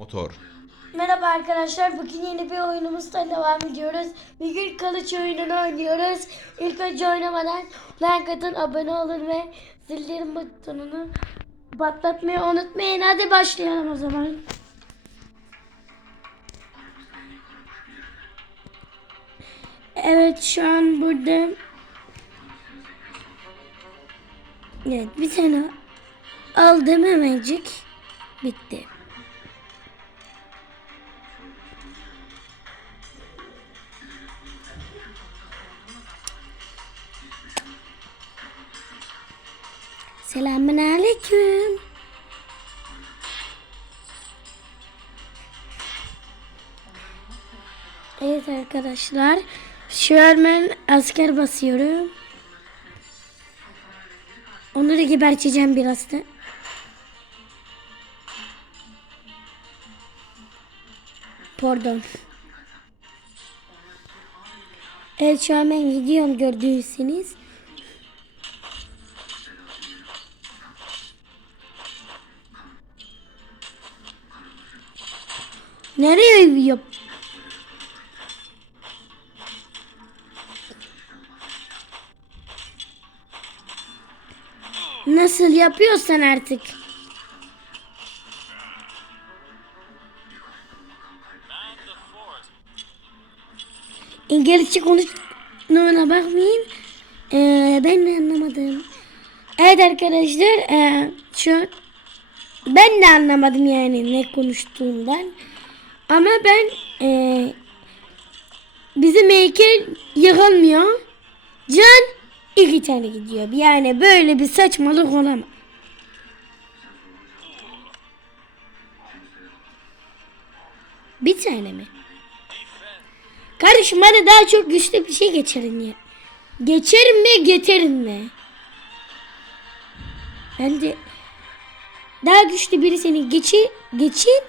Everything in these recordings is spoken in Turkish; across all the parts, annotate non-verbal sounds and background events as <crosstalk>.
Motor. Merhaba arkadaşlar. Bugün yeni bir oyunumuzla devam ediyoruz. Bir gün kılıç oyununu oynuyoruz. İlk önce oynamadan like atın, abone olun ve zillerin butonunu patlatmayı unutmayın. Hadi başlayalım o zaman. Evet şu an burada Evet bir tane aldım hemencik bitti. Selamun aleyküm. Evet arkadaşlar. Şu an asker basıyorum. Onları geberteceğim biraz da. Pardon. Evet şu an ben gidiyorum gördüğünüzseniz. Nereye yap? Nasıl yapıyorsan artık. İngilizce konuştuğuna bakmayın. Ee, ben de anlamadım. Evet arkadaşlar ee, şu ben de anlamadım yani ne konuştuğundan. Ama ben ee, bizim heykel yıkılmıyor. Can iki tane gidiyor. Yani böyle bir saçmalık olamaz. Bir tane mi? Kardeşim bana daha çok güçlü bir şey geçirin ya. Geçerim mi getirin mi? Ben de daha güçlü biri seni geçi geçin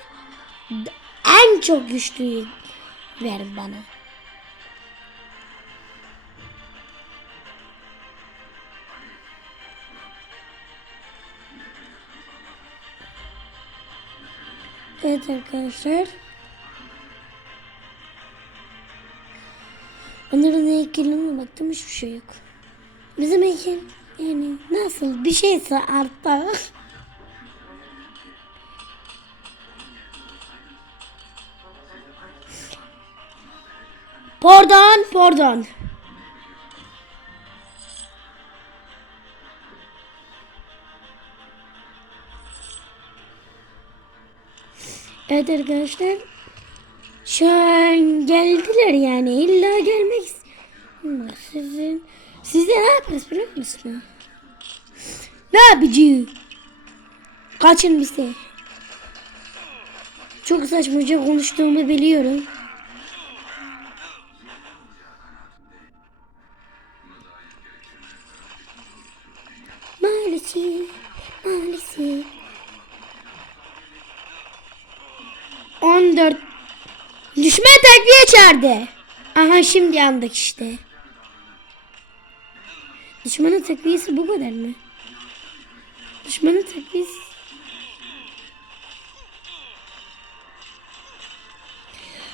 en çok güçlüyü verin bana. Evet arkadaşlar. Onların heykeline baktım hiçbir şey yok. Bizim heykel yani nasıl bir şeyse artık. <laughs> Pardon, pardon. Evet arkadaşlar. Şu an geldiler yani. İlla gelmek istiyorlar. Sizin, sizde ne yaparız biliyor musunuz? Ne yapıcı? Kaçın bize. Çok saçmaca konuştuğumu biliyorum. Çağırdı. Aha şimdi yandık işte. Düşmanın takviyesi bu kadar mı? Düşmanın takviyesi...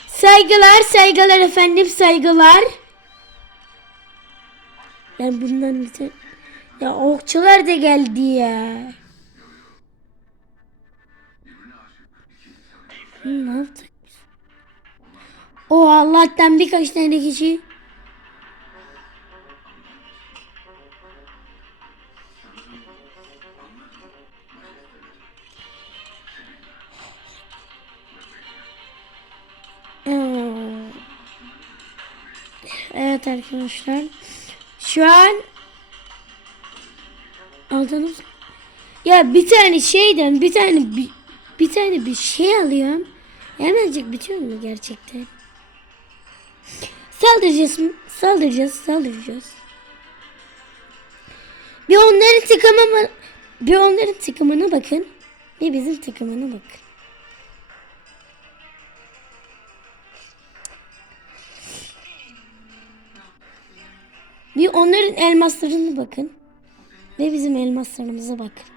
Saygılar, saygılar efendim, saygılar. Ben bundan bir. Ya okçular da geldi ya. Ne yaptık? O Allah'tan birkaç tane kişi. Hmm. Evet arkadaşlar. Şu an aldanım. Ya bir tane şeyden bir tane bir, bir tane bir şey alıyorum. Hemencik bitiyor mu gerçekten? Saldıracağız? Saldıracağız, saldıracağız. Bir onların takımına bir onların takımına bakın. Bir bizim takımına bakın. Bir onların elmaslarına bakın. Ve bizim elmaslarımıza bakın.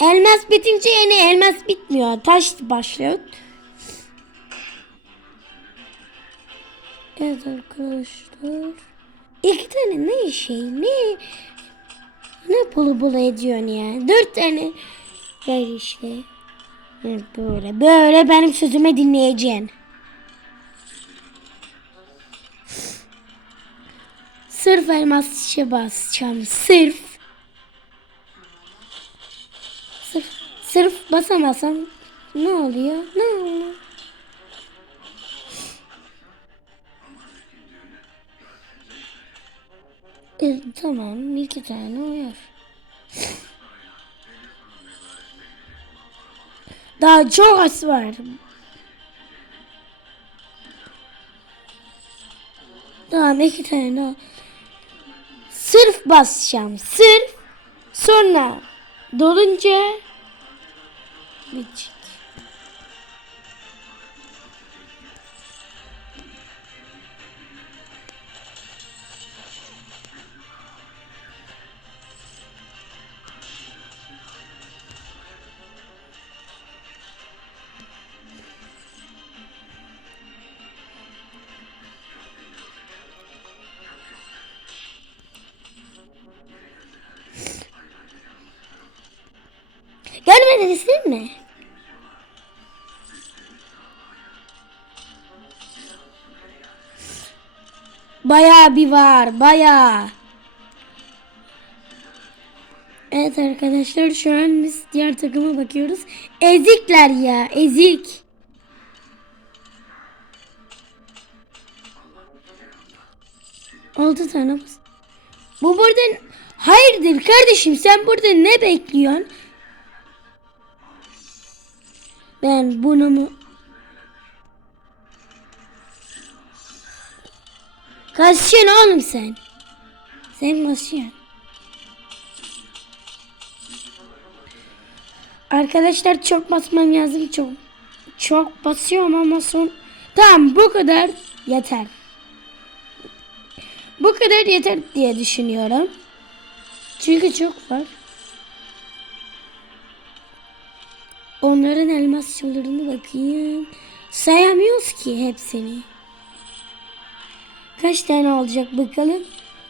Elmas bitince yine elmas bitmiyor. Taş başlıyor. Evet arkadaşlar. İki tane ne şey ne ne bulu bulu ediyorsun ya. Dört tane ver işte. Böyle böyle benim sözümü dinleyeceksin. Sırf elmas şişe basacağım. Sırf. Sırf, sırf basamazsam ne oluyor? Ne oluyor? E, tamam iki tane uyar. Daha çok az var. Tamam iki tane daha. Sırf basacağım. Sırf sonra dolunca bitecek. Değil mi? Bayağı bir var, bayağı. Evet arkadaşlar şu an biz diğer takıma bakıyoruz. Ezikler ya, ezik. Altı tane bas. Bu burada hayırdır kardeşim sen burada ne bekliyorsun? Ben bunu mu Kaçıyorsun oğlum sen. Sen kaçıyorsun. Arkadaşlar çok basmam lazım çok. Çok basıyorum ama son. Tamam bu kadar yeter. Bu kadar yeter diye düşünüyorum. Çünkü çok var. Onların elmasçılarını bakayım. Sayamıyoruz ki hepsini. Kaç tane olacak bakalım.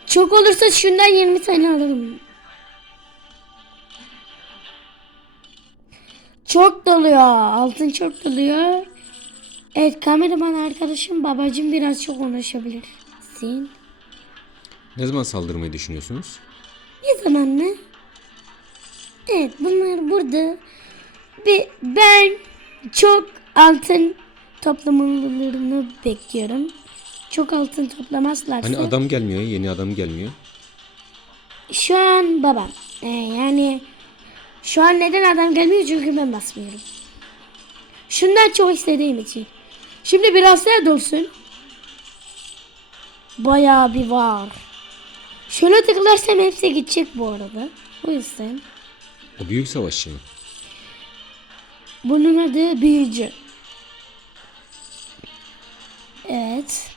Çok olursa şundan 20 tane alırım. Çok doluyor. Altın çok doluyor. Evet kameraman arkadaşım babacım biraz çok konuşabilirsin. Ne zaman saldırmayı düşünüyorsunuz? Ne zaman mı? Evet bunlar burada. Ben çok altın toplamalarını bekliyorum. Çok altın toplamazlarsa. Hani adam gelmiyor, yeni adam gelmiyor. Şu an babam. Ee, yani şu an neden adam gelmiyor? Çünkü ben basmıyorum. Şundan çok istediğim için. Şimdi biraz daha dolsun. Bayağı bir var. Şöyle tıklarsam hepsi gidecek bu arada. O yüzden. O büyük savaşçı mı? Bunun adı büyücü. Evet.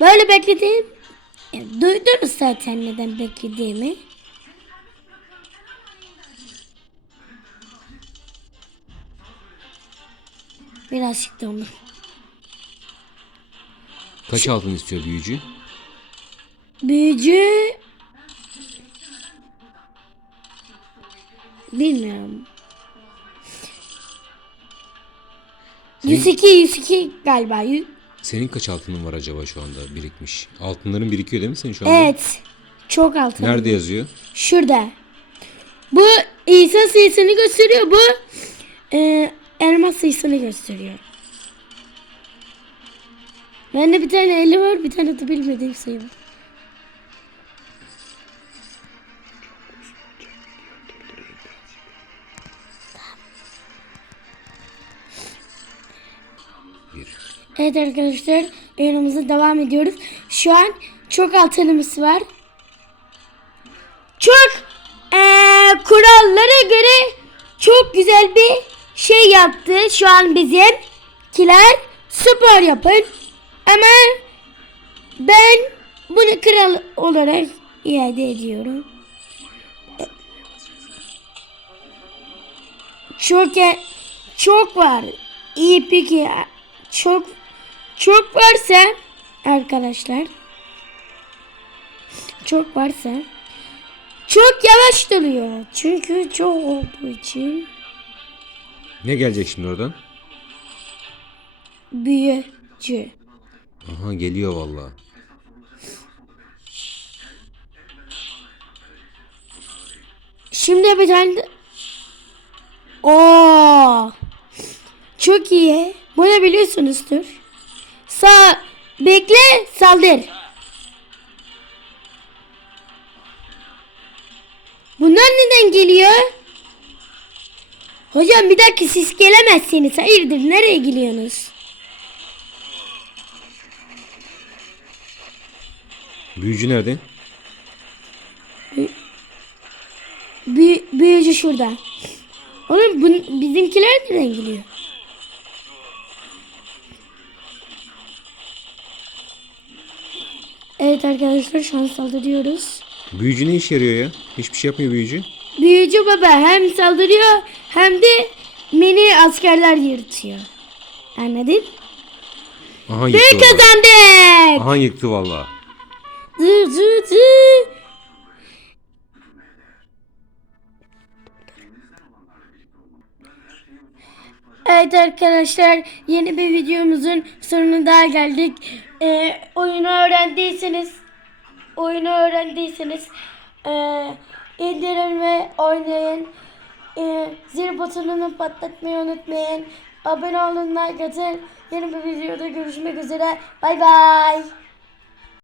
Böyle bekledim. E, Duydunuz zaten neden beklediğimi. Birazcık da onu. Kaç altın istiyor büyücü? Büyücü... Bilmiyorum. 102 102 galiba. Senin kaç altının var acaba şu anda birikmiş? Altınların birikiyor değil mi senin şu anda? Evet. Çok altın. Nerede yazıyor? Şurada. Bu insan sayısını gösteriyor. Bu e, elmas sayısını gösteriyor. Bende bir tane 50 var. Bir tane de bilmediğim sayı var. Evet arkadaşlar oyunumuza devam ediyoruz. Şu an çok altınımız var. Çok eee, kurallara göre çok güzel bir şey yaptı. Şu an bizimkiler spor yapın. Ama ben bunu kral olarak iade ediyorum. çok çok var. İyi peki çok çok varsa arkadaşlar çok varsa çok yavaş duruyor. Çünkü çok olduğu için Ne gelecek şimdi oradan? büyücü. Aha geliyor vallahi. Şimdi bir tane Oo. Çok iyi. Bunu biliyorsunuzdur. Sağ bekle saldır. Bunlar neden geliyor? Hocam bir dakika siz gelemezsiniz. Hayırdır nereye gidiyorsunuz? Büyücü nerede? Büyü, büyücü şurada. Oğlum bu, bizimkiler nereden geliyor? Evet arkadaşlar şu an saldırıyoruz. Büyücü ne işe yarıyor ya? Hiçbir şey yapmıyor büyücü. Büyücü baba hem saldırıyor hem de mini askerler yırtıyor. Anladın? Aha Ve yıktı vallahi. kazandık. Aha yıktı vallahi. Zı zı zı. Evet arkadaşlar yeni bir videomuzun sonuna daha geldik. Ee, oyunu öğrendiyseniz oyunu öğrendiyseniz e, indirin ve oynayın. E, zil butonunu patlatmayı unutmayın. Abone olun, like atın. Yeni bir videoda görüşmek üzere. Bay bay.